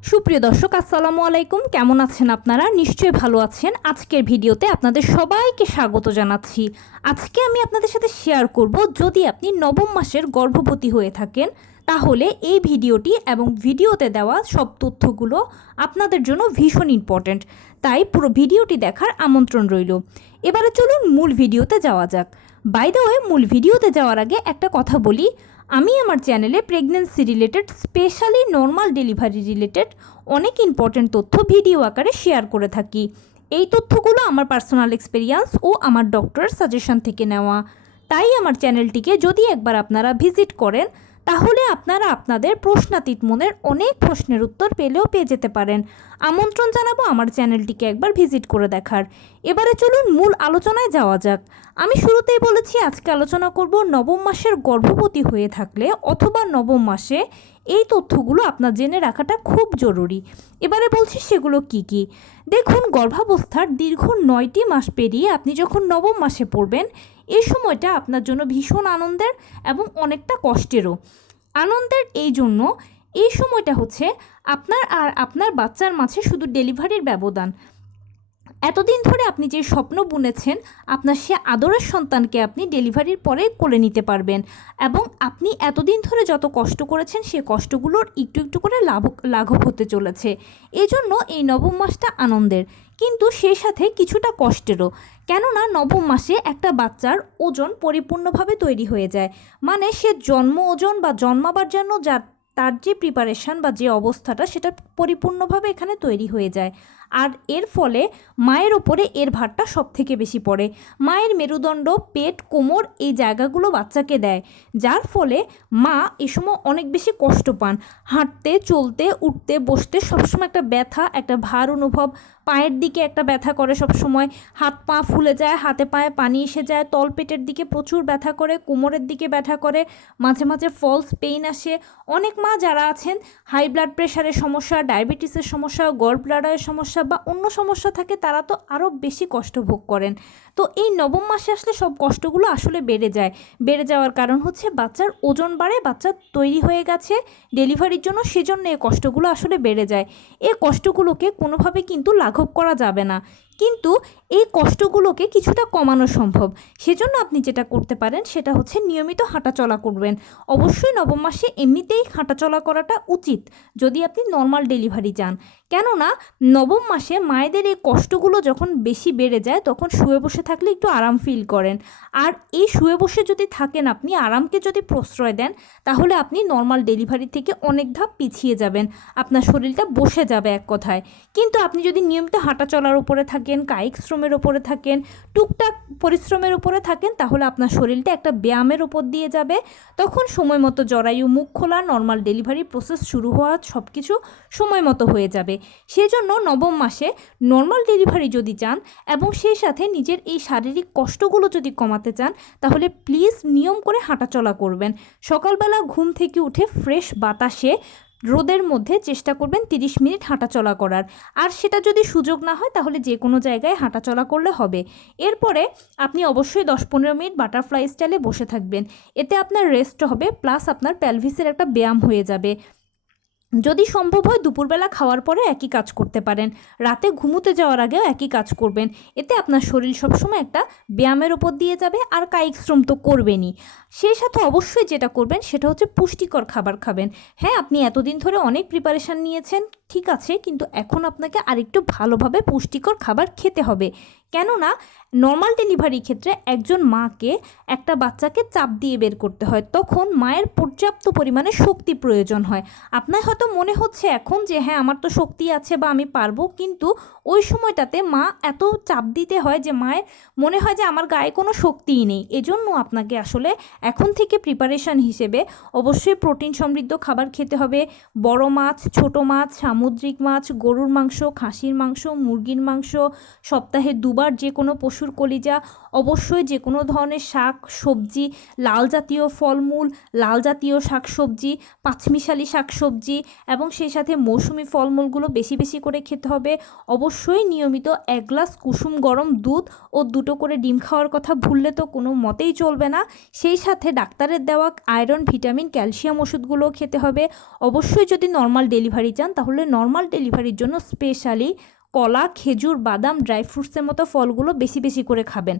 সুপ্রিয় দর্শক, আসসালামু আলাইকুম। কেমন আছেন আপনারা? নিশ্চয়ই ভালো আছেন। আজকের ভিডিওতে আপনাদের সবাইকে স্বাগত জানাচ্ছি। আজকে আমি আপনাদের সাথে শেয়ার করব, যদি আপনি নবম মাসের গর্ভবতী হয়ে থাকেন তাহলে এই ভিডিওটি এবং ভিডিওতে দেওয়া সব তথ্যগুলো আপনাদের জন্য ভীষণ ইম্পর্ট্যান্ট। তাই পুরো ভিডিওটি দেখার আমন্ত্রণ রইল। এবারে চলুন মূল ভিডিওতে যাওয়া যাক। বাই দ্য ওয়ে, মূল ভিডিওতে যাওয়ার আগে একটা কথা বলি, আমি আমার চ্যানেলে pregnancy related, specially normal delivery related অনেক ইম্পর্ট্যান্ট তথ্য ভিডিও আকারে শেয়ার করে থাকি। এই তথ্যগুলো আমার পার্সোনাল এক্সপেরিয়েন্স ও আমার ডক্টরের সাজেশন থেকে নেওয়া। তাই আমার চ্যানেলটিকে যদি একবার আপনারা ভিজিট করেন তাহলে আপনারা আপনাদের প্রশ্নাতীত মনের অনেক প্রশ্নের উত্তর পেয়ে যেতে পারেন। আমন্ত্রণ জানাবো আমার চ্যানেলটিকে একবার ভিজিট করে দেখার। এবারে চলুন মূল আলোচনায় যাওয়া যাক। আমি শুরুতেই বলেছি আজকে আলোচনা করব নবম মাসের গর্ভবতী হয়ে থাকলে অথবা নবম মাসে এই তথ্যগুলো আপনার জেনে রাখাটা খুব জরুরি। এবারে বলছি সেগুলো কি কি। দেখুন, গর্ভাবস্থার দীর্ঘ 9টি মাস পেরিয়ে আপনি যখন নবম মাসে পড়বেন, এই সময়টা আপনার জন্য ভীষণ আনন্দের এবং অনেকটা কষ্টেরও। আনন্দের এই জন্য, এই সময়টা হচ্ছে আপনার আর আপনার বাচ্চার মাঝে শুধু ডেলিভারির ব্যবধান। এতদিন ধরে আপনি যে স্বপ্ন বুনেছেন, আপনার সে আদরের সন্তানকে আপনি ডেলিভারির পরে কোলে নিতে পারবেন এবং আপনি এতদিন ধরে যত কষ্ট করেছেন সে কষ্টগুলোর একটু একটু করে লাঘব হতে চলেছে। এজন্য এই নবম মাসটা আনন্দের, কিন্তু সেই সাথে কিছুটা কষ্টেরও। কেননা নবম মাসে একটা বাচ্চার ওজন পরিপূর্ণভাবে তৈরি হয়ে যায়, মানে সে জন্ম ওজন বা জন্মাবার জন্য তার যে প্রিপারেশান বা যে অবস্থাটা, সেটা পরিপূর্ণভাবে এখানে তৈরি হয়ে যায়। আর এর ফলে মায়ের ওপরে এর ভারটা সব থেকে বেশি পড়ে। মায়ের মেরুদণ্ড, পেট, কোমর এই জায়গাগুলো বাচ্চাকে দেয়, যার ফলে মা এ সময় অনেক বেশি কষ্ট পান। হাঁটতে, চলতে, উঠতে, বসতে সবসময় একটা ব্যথা, একটা ভার অনুভব। পায়ের দিকে একটা ব্যথা করে সবসময়, হাত পা ফুলে যায়, হাতে পায়ে পানি এসে যায়, তলপেটের দিকে প্রচুর ব্যথা করে, কোমরের দিকে ব্যথা করে, মাঝে মাঝে ফলস পেইন আসে। অনেক মা যারা আছেন হাই ব্লাড প্রেশারের সমস্যা, ডায়াবেটিসের সমস্যা, গল ব্লাডারের সমস্যা বা অন্য সমস্যা থাকে, তারা তো আরও বেশি কষ্ট ভোগ করেন। তো এই নবম মাসে আসলে সব কষ্টগুলো আসলে বেড়ে যায়। বেড়ে যাওয়ার কারণ হচ্ছে বাচ্চার ওজন বাড়ে, বাচ্চা তৈরি হয়ে গেছে ডেলিভারির জন্য, সেজন্য এই কষ্টগুলো আসলে বেড়ে যায়। এই কষ্টগুলোকে কোনোভাবে কিন্তু লাঘব করা যাবে না, কিন্তু এই কষ্টগুলোকে কিছুটা কমানো সম্ভব। সেজন্য আপনি যেটা করতে পারেন সেটা হচ্ছে নিয়মিত হাঁটাচলা করবেন। অবশ্যই নবম মাসে এমনিতেই হাঁটাচলা করাটা উচিত যদি আপনি নর্মাল ডেলিভারি চান। কেননা নবম মাসে মায়েদের এই কষ্টগুলো যখন বেশি বেড়ে যায়, তখন শুয়ে বসে থাকলে একটু আরাম ফিল করেন। আর এই শুয়ে বসে যদি থাকেন, আপনি আরামকে যদি প্রশ্রয় দেন, তাহলে আপনি নর্মাল ডেলিভারি থেকে অনেক ধাপ পিছিয়ে যাবেন। আপনার শরীরটা বসে যাবে এক কথায়। কিন্তু আপনি যদি নিয়মিত হাঁটা চলার উপরে থাকেন, কায়িক শ্রমের উপরে থাকেন, টুকটাক পরিশ্রমের উপরে থাকেন, তাহলে আপনার শরীরটা একটা ব্যায়ামের উপর দিয়ে যাবে। তখন সময় মতো জরায়ু, মুখ খোলা, নর্মাল ডেলিভারি প্রসেস শুরু হওয়া সব কিছু সময় মতো হয়ে যাবে। সেজন্য নবম মাসে নর্মাল ডেলিভারি যদি চান এবং সেই সাথে নিজের এই শারীরিক কষ্টগুলো যদি কমাতে চান, তাহলে প্লিজ নিয়ম করে হাঁটাচলা করবেন। সকালবেলা ঘুম থেকে উঠে ফ্রেশ বাতাসে রোদের মধ্যে চেষ্টা করবেন 30 মিনিট হাঁটাচলা করার। আর সেটা যদি সুযোগ না হয় তাহলে যে কোনো জায়গায় হাঁটাচলা করলে হবে। এরপরে আপনি অবশ্যই 10-15 মিনিট বাটারফ্লাই স্টাইলে বসে থাকবেন। এতে আপনার রেস্ট হবে, প্লাস আপনার প্যালভিসের একটা ব্যায়াম হয়ে যাবে। যদি সম্ভব হয় দুপুরবেলা খাওয়ার পরে একই কাজ করতে পারেন, রাতে ঘুমোতে যাওয়ার আগেও একই কাজ করবেন। এতে আপনার শরীর সবসময় একটা ব্যায়ামের ওপর দিয়ে যাবে, আর কায়িক শ্রম তো করবেনই। সেই সাথে অবশ্যই যেটা করবেন সেটা হচ্ছে পুষ্টিকর খাবার খাবেন। হ্যাঁ, আপনি এতদিন ধরে অনেক প্রিপারেশান নিয়েছেন, ঠিক আছে, কিন্তু এখন আপনাকে আরেকটু ভালোভাবে পুষ্টিকর খাবার খেতে হবে। কেননা নর্মাল ডেলিভারির ক্ষেত্রে একজন মাকে একটা বাচ্চাকে চাপ দিয়ে বের করতে হয়, তখন মায়ের পর্যাপ্ত পরিমাণে শক্তি প্রয়োজন হয়। আপনার হয়তো মনে হচ্ছে এখন যে হ্যাঁ, আমার তো শক্তি আছে বা আমি পারবো, কিন্তু ওই সময়টাতে মা এত চাপ দিতে হয় যে মায়ের মনে হয় যে আমার গায়ে কোনো শক্তিই নেই। এজন্য আপনাকে আসলে এখন থেকে প্রিপারেশান হিসেবে অবশ্যই প্রোটিন সমৃদ্ধ খাবার খেতে হবে। বড় মাছ, ছোট মাছ, সামুদ্রিক মাছ, গরুর মাংস, খাসির মাংস, মুরগির মাংস, সপ্তাহে 2বার যে কোনো পশুর কলিজা, অবশ্যই যে কোনো ধরনের শাক সবজি, লাল জাতীয় ফলমূল, লাল জাতীয় শাকসবজি, পাঁচমিশালি শাকসবজি এবং সেই সাথে মৌসুমি ফলমূলগুলো বেশি বেশি করে খেতে হবে। অবশ্যই নিয়মিত 1 গ্লাস কুসুম গরম দুধ ও 2টো করে ডিম খাওয়ার কথা ভুললে তো কোনো মতেই চলবে না। সেই সাথে ডাক্তারের দেওয়া আয়রন, ভিটামিন, ক্যালসিয়াম ওষুধগুলোও খেতে হবে। অবশ্যই যদি নর্মাল ডেলিভারি চান তাহলে নর্মাল ডেলিভারির জন্য স্পেশালি কলা, খেজুর, বাদাম, ড্রাই ফ্রুটসের মতো ফলগুলো বেশি বেশি করে খাবেন।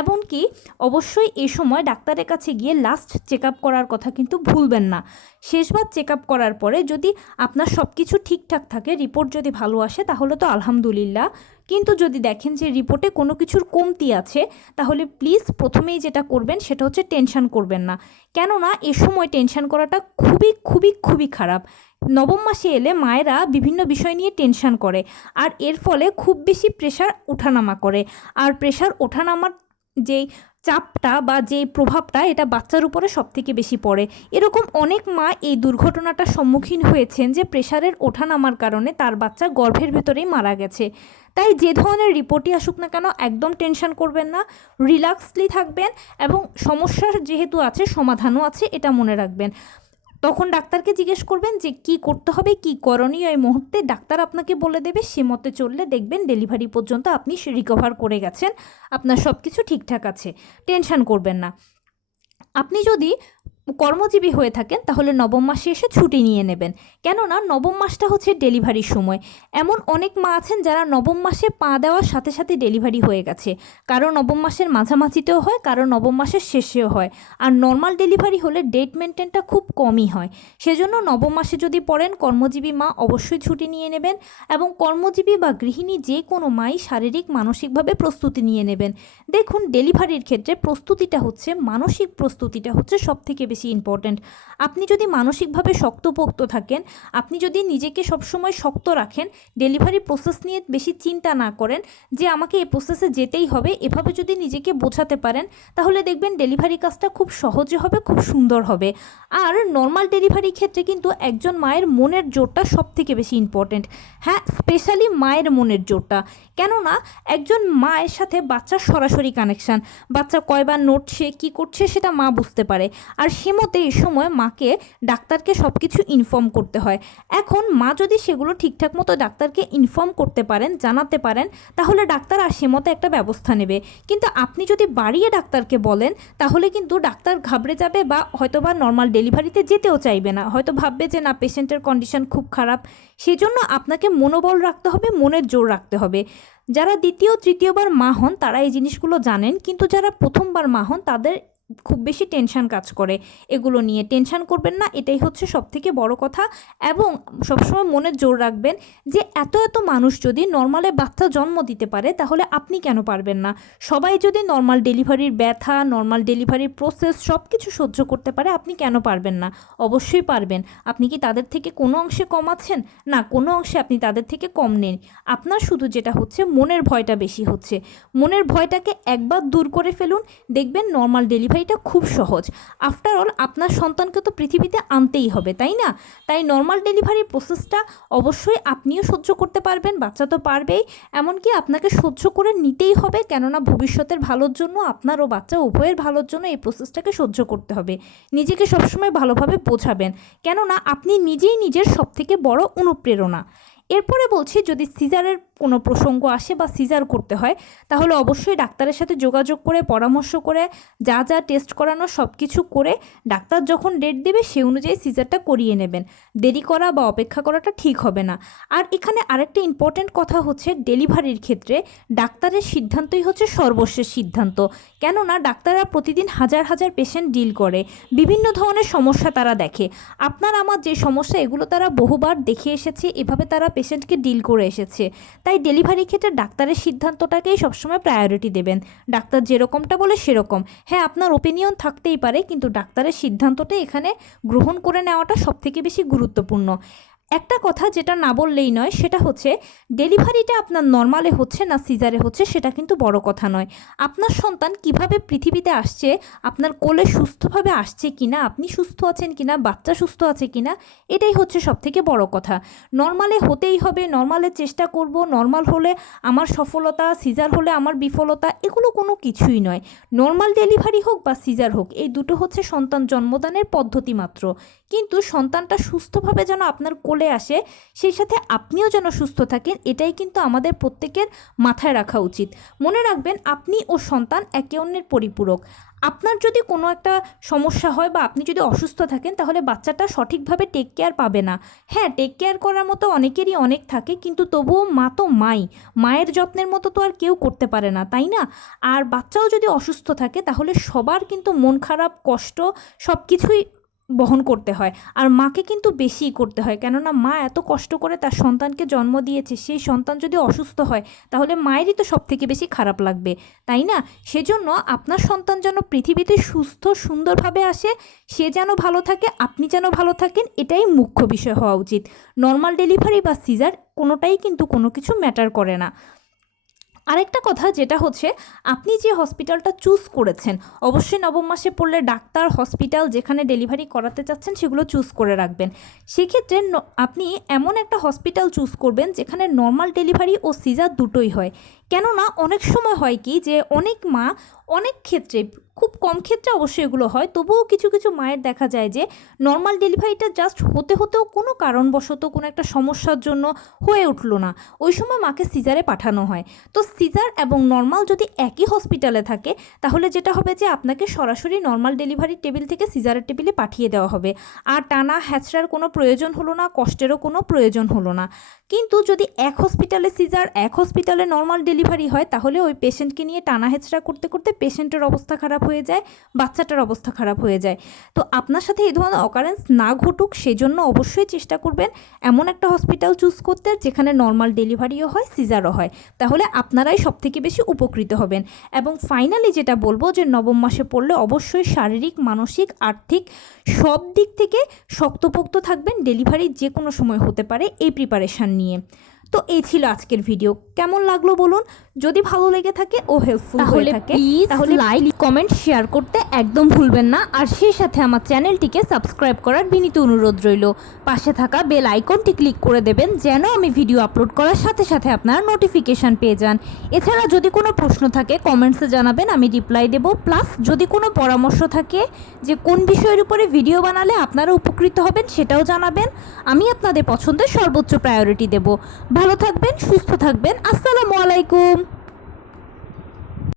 এমনকি অবশ্যই এই সময় ডাক্তারের কাছে গিয়ে লাস্ট চেক আপ করার কথা কিন্তু ভুলবেন না। শেষবার চেক আপ করার পরে যদি আপনার সব কিছু ঠিকঠাক থাকে, রিপোর্ট যদি ভালো আসে তাহলে তো আলহামদুলিল্লাহ, কিন্তু যদি দেখেন যে রিপোর্টে কোনো কিছুর কমতি আছে তাহলে প্লিজ প্রথমেই যেটা করবেন সেটা হচ্ছে টেনশন করবেন না। কেননা এ সময় টেনশন করাটা খুবই খুবই খুবই খারাপ। নবম মাসে এলে মায়েরা বিভিন্ন বিষয় নিয়ে টেনশন করে, আর এর ফলে খুব বেশি প্রেশার ওঠানামা করে। আর প্রেশার ওঠানামার যেই চাপটা বা যেই প্রভাবটা এটা বাচ্চার উপরে সবথেকে বেশি পড়ে। এরকম অনেক মা এই দুর্ঘটনাটার সম্মুখীন হয়েছেন যে প্রেশারের ওঠানামার কারণে তার বাচ্চা গর্ভের ভেতরেই মারা গেছে। তাই যে ধরনের রিপোর্টই আসুক না কেন একদম টেনশন করবেন না, রিল্যাক্সলি থাকবেন এবং সমস্যার যেহেতু আছে সমাধানও আছে এটা মনে রাখবেন। তখন ডাক্তারকে জিজ্ঞেস করবেন যে কি করতে হবে, কি করণীয় এই মুহূর্তে, ডাক্তার আপনাকে বলে দেবে। সে মতে চললে দেখবেন ডেলিভারি পর্যন্ত আপনি রিকভার করে গেছেন, আপনার সব কিছু ঠিকঠাক আছে, টেনশন করবেন না। আপনি যদি কর্মজীবী হয়ে থাকেন তাহলে নবম মাসে এসে ছুটি নিয়ে নেবেন, কেননা নবম মাসটা হচ্ছে ডেলিভারির সময়। এমন অনেক মা আছেন যারা নবম মাসে পা দেওয়ার সাথে সাথে ডেলিভারি হয়ে গেছে, কারো নবম মাসের মাঝামাঝিতেও হয়, কারো নবম মাসের শেষেও হয়। আর নর্মাল ডেলিভারি হলে ডেট মেনটেনটা খুব কমই হয়। সেজন্য নবম মাসে যদি পড়েন কর্মজীবী মা অবশ্যই ছুটি নিয়ে নেবেন, এবং কর্মজীবী বা গৃহিণী যে কোনো মাই শারীরিক মানসিকভাবে প্রস্তুতি নিয়ে নেবেন। দেখুন ডেলিভারির ক্ষেত্রে প্রস্তুতিটা হচ্ছে, মানসিক প্রস্তুতিটা হচ্ছে সবথেকে বেশি ইম্পর্ট্যান্ট। আপনি যদি মানসিকভাবে শক্তপোক্ত থাকেন, আপনি যদি নিজেকে সবসময় শক্ত রাখেন, ডেলিভারি প্রসেস নিয়ে বেশি চিন্তা না করেন যে আমাকে এই প্রসেসে যেতেই হবে, এভাবে যদি নিজেকে বোঝাতে পারেন তাহলে দেখবেন ডেলিভারি কাজটা খুব সহজে হবে, খুব সুন্দর হবে। আর নর্মাল ডেলিভারির ক্ষেত্রে কিন্তু একজন মায়ের মনের জোরটা সবথেকে বেশি ইম্পর্ট্যান্ট। হ্যাঁ, স্পেশালি মায়ের মনের জোরটা, কেননা একজন মায়ের সাথে বাচ্চার সরাসরি কানেকশান। বাচ্চা কয়বার নড়ছে, কী করছে সেটা মা বুঝতে পারে, আর সে মতে এই সময় মাকে ডাক্তারকে সব কিছু ইনফর্ম করতে হয়। এখন মা যদি সেগুলো ঠিকঠাক মতো ডাক্তারকে ইনফর্ম করতে পারেন, জানাতে পারেন, তাহলে ডাক্তার আর সে মতো একটা ব্যবস্থা নেবে। কিন্তু আপনি যদি বাড়িয়ে ডাক্তারকে বলেন তাহলে কিন্তু ডাক্তার ঘাবড়ে যাবে, বা হয়তোবা নর্মাল ডেলিভারিতে যেতেও চাইবে না, হয়তো ভাববে যে না, পেশেন্টের কন্ডিশন খুব খারাপ। সেজন্য আপনাকে মনোবল রাখতে হবে, মনের জোর রাখতে হবে। যারা দ্বিতীয় তৃতীয়বার মা হন তারা এই জিনিসগুলো জানেন, কিন্তু যারা প্রথমবার মা হন তাদের খুব বেশি টেনশন কাজ করে। এগুলো নিয়ে টেনশন করবেন না, এটাই হচ্ছে সবথেকে বড় কথা। এবং সবসময় মনে জোর রাখবেন যে এত এত মানুষ যদি নর্মালে বাচ্চা জন্ম দিতে পারে তাহলে আপনি কেন পারবেন না। সবাই যদি নর্মাল ডেলিভারির ব্যথা, নর্মাল ডেলিভারির প্রসেস সব কিছু সহ্য করতে পারে, আপনি কেন পারবেন না? অবশ্যই পারবেন। আপনি কি তাদের থেকে কোনো অংশে কম আছেন? না, কোনো অংশে আপনি তাদের থেকে কম নেই। আপনার শুধু যেটা হচ্ছে মনের ভয়টা বেশি হচ্ছে। মনের ভয়টাকে একবার দূর করে ফেলুন, দেখবেন নর্মাল ডেলিভারিটা খুব সহজ। আফটার অল আপনার সন্তানকে তো পৃথিবীতে আনতেই হবে, তাই না? তাই নর্মাল ডেলিভারি প্রসেসটা অবশ্যই আপনিও সহ্য করতে পারবেন, বাচ্চা তো পারবেই, এমনকি আপনাকে সহ্য করে নিতেই হবে, কেননা ভবিষ্যতের ভালোর জন্য, আপনার ও বাচ্চা উভয়ের ভালোর জন্য এই প্রসেসটাকে সহ্য করতে হবে। নিজেকে সবসময় ভালোভাবে বোঝাবেন, কেননা আপনি নিজেই নিজের সবথেকে বড় অনুপ্রেরণা। এরপরে বলছি, যদি সিজারের কোনো প্রসঙ্গ আসে বা সিজার করতে হয় তাহলে অবশ্যই ডাক্তারের সাথে যোগাযোগ করে, পরামর্শ করে, যা যা টেস্ট করানো সব কিছু করে ডাক্তার যখন ডেট দেবে সে অনুযায়ী সিজারটা করিয়ে নেবেন। দেরি করা বা অপেক্ষা করাটা ঠিক হবে না। আর এখানে আরেকটা ইম্পর্ট্যান্ট কথা হচ্ছে, ডেলিভারির ক্ষেত্রে ডাক্তারের সিদ্ধান্তই হচ্ছে সর্বশেষ সিদ্ধান্ত। কেননা ডাক্তাররা প্রতিদিন হাজার হাজার পেশেন্ট ডিল করে, বিভিন্ন ধরনের সমস্যা তারা দেখে। আপনার আমার যে সমস্যা এগুলো তারা বহুবার দেখে এসেছে, এভাবে তারা পেশেন্টকে ডিল করে এসেছে। তাই ডেলিভারি ক্ষেত্রে ডাক্তারের সিদ্ধান্তটাকেই সবসময় প্রায়োরিটি দেবেন। ডাক্তার যেরকমটা বলে সেরকম। হ্যাঁ, আপনার ওপিনিয়ন থাকতেই পারে, কিন্তু ডাক্তারের সিদ্ধান্তটা এখানে গ্রহণ করে নেওয়াটা সবথেকে বেশি গুরুত্বপূর্ণ। একটা কথা যেটা না বললেই নয়, সেটা হচ্ছে ডেলিভারিটা আপনার নর্মালে হচ্ছে না সিজারে হচ্ছে সেটা কিন্তু বড় কথা নয়। আপনার সন্তান কিভাবে পৃথিবীতে আসছে, আপনার কোলে সুস্থভাবে আসছে কিনা, আপনি সুস্থ আছেন কিনা, বাচ্চা সুস্থ আছে কিনা, এটাই হচ্ছে সবথেকে বড় কথা। নর্মালে হতেই হবে, নর্মালে চেষ্টা করব, নর্মাল হলে আমার সফলতা, সিজার হলে আমার বিফলতা, এগুলো কোনো কিছুই নয়। নর্মাল ডেলিভারি হোক বা সিজার হোক, এই দুটো হচ্ছে সন্তান জন্মদানের পদ্ধতি মাত্র। কিন্তু সন্তানটা সুস্থভাবে যেন আপনার কোলে আসে, সেই সাথে আপনিও যেন সুস্থ থাকেন, এটাই কিন্তু আমাদের প্রত্যেকের মাথায় রাখা উচিত। মনে রাখবেন, আপনি ও সন্তান একে অন্যের পরিপূরক। আপনার যদি কোনো একটা সমস্যা হয় বা আপনি যদি অসুস্থ থাকেন, তাহলে বাচ্চাটা সঠিকভাবে টেক কেয়ার পাবে না। হ্যাঁ, টেক কেয়ার করার মতো অনেকেরই অনেক থাকে, কিন্তু তবুও মা তো মায়ের যত্নের মতো তো আর কেউ করতে পারে না, তাই না? আর বাচ্চাও যদি অসুস্থ থাকে, তাহলে সবার কিন্তু মন খারাপ, কষ্ট সব কিছুই বহন করতে হয়। আর মাকে কিন্তু বেশিই করতে হয়, কেননা মা এত কষ্ট করে তার সন্তানকে জন্ম দিয়েছে, সেই সন্তান যদি অসুস্থ হয় তাহলে মায়েরই তো সব থেকে বেশি খারাপ লাগবে, তাই না? সেজন্য আপনার সন্তান যেন পৃথিবীতে সুস্থ সুন্দরভাবে আসে, সে যেন ভালো থাকে, আপনি যেন ভালো থাকেন, এটাই মুখ্য বিষয় হওয়া উচিত। নর্মাল ডেলিভারি বা সিজার কোনোটাই কিন্তু কোনো কিছু ম্যাটার করে না। আরেকটা কথা যেটা হচ্ছে, আপনি যে হসপিটালটা চুজ করেছেন, অবশ্যই নবম মাসে পড়লে ডাক্তার, হসপিটাল যেখানে ডেলিভারি করাতে চাচ্ছেন সেগুলো চুজ করে রাখবেন। সেক্ষেত্রে আপনি এমন একটা হসপিটাল চুজ করবেন যেখানে নর্মাল ডেলিভারি ও সিজার দুটোই হয়। কেননা অনেক সময় হয় কি যে অনেক মা, অনেক ক্ষেত্রে, খুব কম ক্ষেত্রে অবশ্যই এগুলো হয়, তবুও কিছু কিছু মায়ের দেখা যায় যে নর্মাল ডেলিভারিটা জাস্ট হতেও কোনো কারণবশত কোনো একটা সমস্যার জন্য হয়ে উঠলো না, ওই সময় মাকে সিজারে পাঠানো হয়। তো সিজার এবং নর্মাল যদি একই হসপিটালে থাকে, তাহলে যেটা হবে যে আপনাকে সরাসরি নর্মাল ডেলিভারি টেবিল থেকে সিজারের টেবিলে পাঠিয়ে দেওয়া হবে, আর টানা হ্যাচড়ার কোনো প্রয়োজন হলো না, কষ্টেরও কোনো প্রয়োজন হলো না। কিন্তু যদি এক হসপিটালে সিজার, এক হসপিটালে নর্মাল ডেলিভারি হয়, তাহলে ওই পেশেন্টকে নিয়ে টানা হেঁচড়া করতে করতে পেশেন্টের অবস্থা খারাপ হয়ে যায়, বাচ্চাটার অবস্থা খারাপ হয়ে যায়। তো আপনার সাথে এই ধরনের অকারেন্স না ঘটুক, সেজন্য অবশ্যই চেষ্টা করবেন এমন একটা হসপিটাল চুজ করতে যেখানে নর্মাল ডেলিভারিও হয়, সিজারও হয়, তাহলে আপনারাই সব থেকে বেশি উপকৃত হবেন। এবং ফাইনালি যেটা বলবো যে নবম মাসে পড়লে অবশ্যই শারীরিক, মানসিক, আর্থিক সব দিক থেকে শক্তপোক্ত থাকবেন, ডেলিভারি যে কোনো সময় হতে পারে, এই প্রিপারেশান নিয়ে। তো এই ছিল আজকের ভিডিও, কেমন লাগলো বলুন। যদি ভালো লেগে থাকে ও হেল্পফুল হয়ে থাকে তাহলে লাইক, কমেন্ট, শেয়ার করতে একদম ভুলবেন না। আর সেই সাথে আমার চ্যানেলটিকে সাবস্ক্রাইব করার বিনীত অনুরোধ রইল। পাশে থাকা বেল আইকনটি ক্লিক করে দেবেন যেন আমি ভিডিও আপলোড করার সাথে সাথে আপনারা নোটিফিকেশান পেয়ে যান। এছাড়া যদি কোনো প্রশ্ন থাকে কমেন্টসে জানাবেন, আমি রিপ্লাই দেবো। প্লাস যদি কোনো পরামর্শ থাকে যে কোন বিষয়ের উপরে ভিডিও বানালে আপনারা উপকৃত হবেন, সেটাও জানাবেন। আমি আপনাদের পছন্দের সর্বোচ্চ প্রায়োরিটি দেব। ভালো থাকবেন, সুস্থ থাকবেন। আসসালামু আলাইকুম।